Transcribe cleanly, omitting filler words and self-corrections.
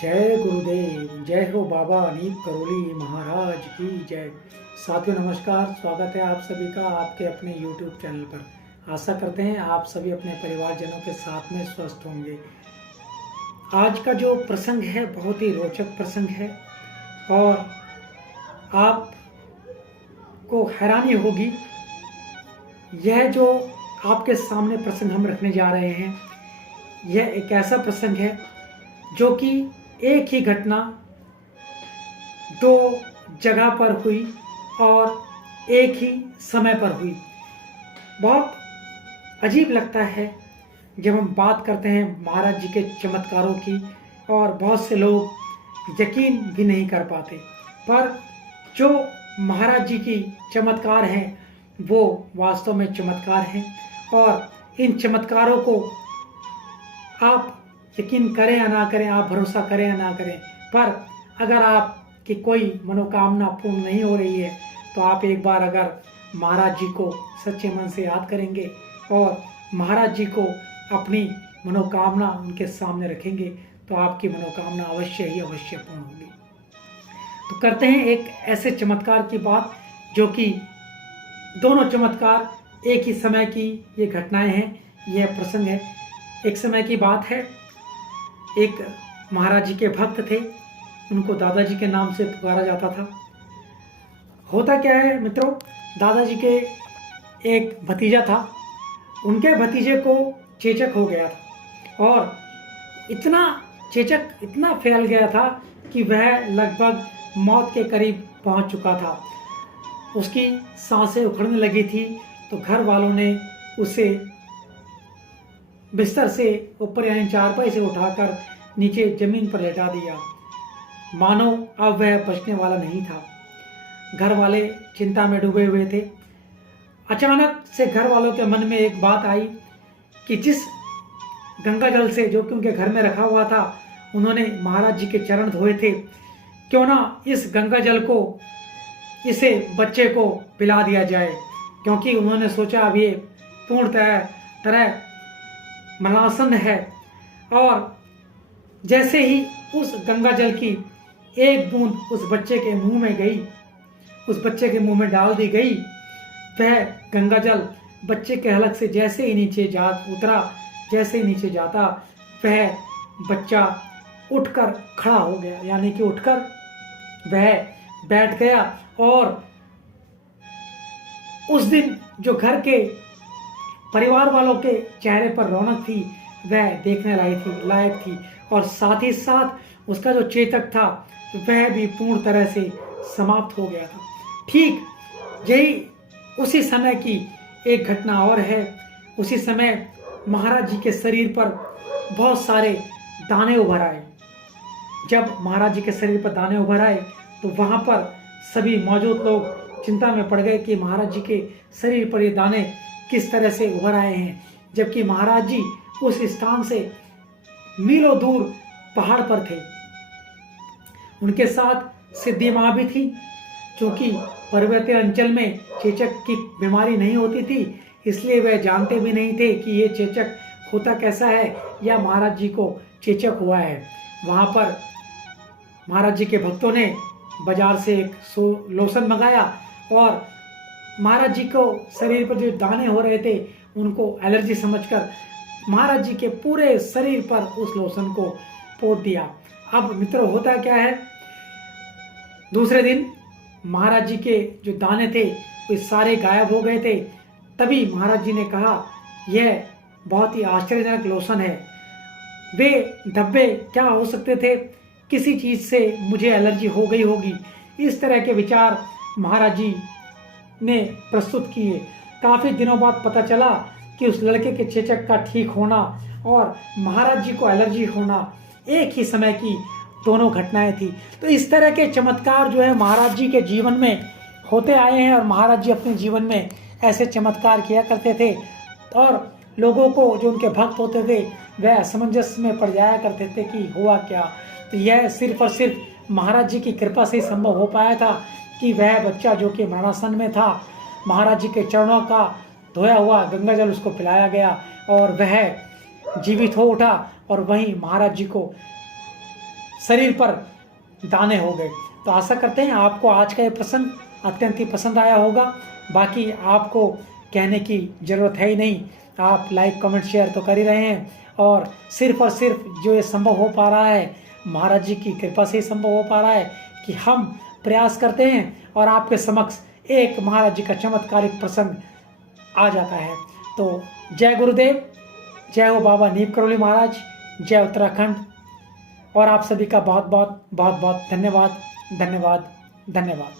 जय गुरुदेव, जय हो बाबा अनीप करोली महाराज की जय। साथियों नमस्कार, स्वागत है आप सभी का आपके अपने YouTube चैनल पर। आशा करते हैं आप सभी अपने परिवारजनों के साथ में स्वस्थ होंगे। आज का जो प्रसंग है बहुत ही रोचक प्रसंग है और आपको हैरानी होगी। यह जो आपके सामने प्रसंग हम रखने जा रहे हैं, यह एक ऐसा प्रसंग है जो कि एक ही घटना दो जगह पर हुई और एक ही समय पर हुई। बहुत अजीब लगता है जब हम बात करते हैं महाराज जी के चमत्कारों की, और बहुत से लोग यकीन भी नहीं कर पाते। पर जो महाराज जी की चमत्कार हैं वो वास्तव में चमत्कार हैं, और इन चमत्कारों को आप यकीन करें या ना करें, आप भरोसा करें या ना करें, पर अगर आपकी कोई मनोकामना पूर्ण नहीं हो रही है तो आप एक बार अगर महाराज जी को सच्चे मन से याद करेंगे और महाराज जी को अपनी मनोकामना उनके सामने रखेंगे तो आपकी मनोकामना अवश्य ही अवश्य पूर्ण होगी। तो करते हैं एक ऐसे चमत्कार की बात जो कि दोनों चमत्कार एक ही समय की ये घटनाएं हैं, यह प्रसंग है। एक समय की बात है, एक महाराज जी के भक्त थे, उनको दादाजी के नाम से पुकारा जाता था। होता क्या है मित्रों, दादाजी के एक भतीजा था, उनके भतीजे को चेचक हो गया था और चेचक इतना फैल गया था कि वह लगभग मौत के करीब पहुंच चुका था। उसकी सांसें उखड़ने लगी थी तो घर वालों ने उसे बिस्तर से ऊपर यानी चारपाई से उठाकर नीचे जमीन पर लेटा दिया, मानो अब वह बचने वाला नहीं था। घर वाले चिंता में डूबे हुए थे। अचानक से घर वालों के मन में एक बात आई कि जिस गंगा जल से जो कि उनके घर में रखा हुआ था, उन्होंने महाराज जी के चरण धोए थे, क्यों ना इस गंगा जल को इसे बच्चे को पिला दिया जाए। क्योंकि उन्होंने सोचा अब ये पूर्णतः तरह मरणासन है। और जैसे ही उस गंगा जल की एक बूंद उस बच्चे के मुंह में गई, उस बच्चे के मुंह में डाल दी गई, वह गंगा जल बच्चे के हलक से जैसे ही नीचे जैसे ही नीचे जाता, वह बच्चा उठकर खड़ा हो गया, यानी कि उठकर वह बैठ गया। और उस दिन जो घर के परिवार वालों के चेहरे पर रौनक थी वह देखने लायक थी, और साथ ही साथ उसका जो चेतक था वह भी पूर्ण तरह से समाप्त हो गया था। ठीक यही उसी समय की एक घटना और है। उसी समय महाराज जी के शरीर पर बहुत सारे दाने उभर आए। जब महाराज जी के शरीर पर दाने उभर आए तो वहां पर सभी मौजूद लोग चिंता में पड़ गए कि महाराज जी के शरीर पर ये दाने किस तरह से उभर आए हैं, जबकि महाराज जी उस स्थान से मीलों दूर पहाड़ पर थे। उनके साथ सिद्धि माँ भी थी, क्योंकि पर्वतीय अंचल में चेचक की बीमारी नहीं होती थी, इसलिए वह जानते भी नहीं थे कि ये चेचक होता कैसा है या महाराज जी को चेचक हुआ है। वहाँ पर महाराज जी के भक्तों ने बाजार से एक लोशन मंगाया और महाराज जी को शरीर पर जो दाने हो रहे थे उनको एलर्जी समझकर महाराज जी के पूरे शरीर पर उस लोशन को पोत दिया। अब मित्रों होता क्या है, दूसरे दिन महाराज जी के जो दाने थे वे सारे गायब हो गए थे। तभी महाराज जी ने कहा, यह बहुत ही आश्चर्यजनक लोशन है, वे धब्बे क्या हो सकते थे, किसी चीज से मुझे एलर्जी हो गई होगी। इस तरह के विचार महाराज जी ने प्रस्तुत किए। काफी दिनों बाद पता चला कि उस लड़के के चेचक का ठीक होना और महाराज जी को एलर्जी होना एक ही समय की दोनों घटनाएं थी। तो इस तरह के चमत्कार जो है महाराज जी के जीवन में होते आए हैं, और महाराज जी अपने जीवन में ऐसे चमत्कार किया करते थे और लोगों को जो उनके भक्त होते थे वह असमंजस में पड़ जाया करते थे कि हुआ क्या। तो यह सिर्फ और सिर्फ महाराज जी की कृपा से संभव हो पाया था कि वह बच्चा जो कि मरणासन में था, महाराज जी के चरणों का धोया हुआ गंगा जल उसको पिलाया गया और वह जीवित हो उठा और वहीं महाराज जी को शरीर पर दाने हो गए। तो आशा करते हैं आपको आज का ये प्रसंग अत्यंत ही पसंद आया होगा। बाकी आपको कहने की ज़रूरत है ही नहीं, आप लाइक कमेंट शेयर तो कर ही रहे हैं। और सिर्फ जो ये संभव हो पा रहा है महाराज जी की कृपा से ही संभव हो पा रहा है कि हम प्रयास करते हैं और आपके समक्ष एक महाराज जी का चमत्कारिक प्रसंग आ जाता है। तो जय गुरुदेव, जय हो बाबा नीम करौली महाराज, जय उत्तराखंड। और आप सभी का बहुत बहुत धन्यवाद।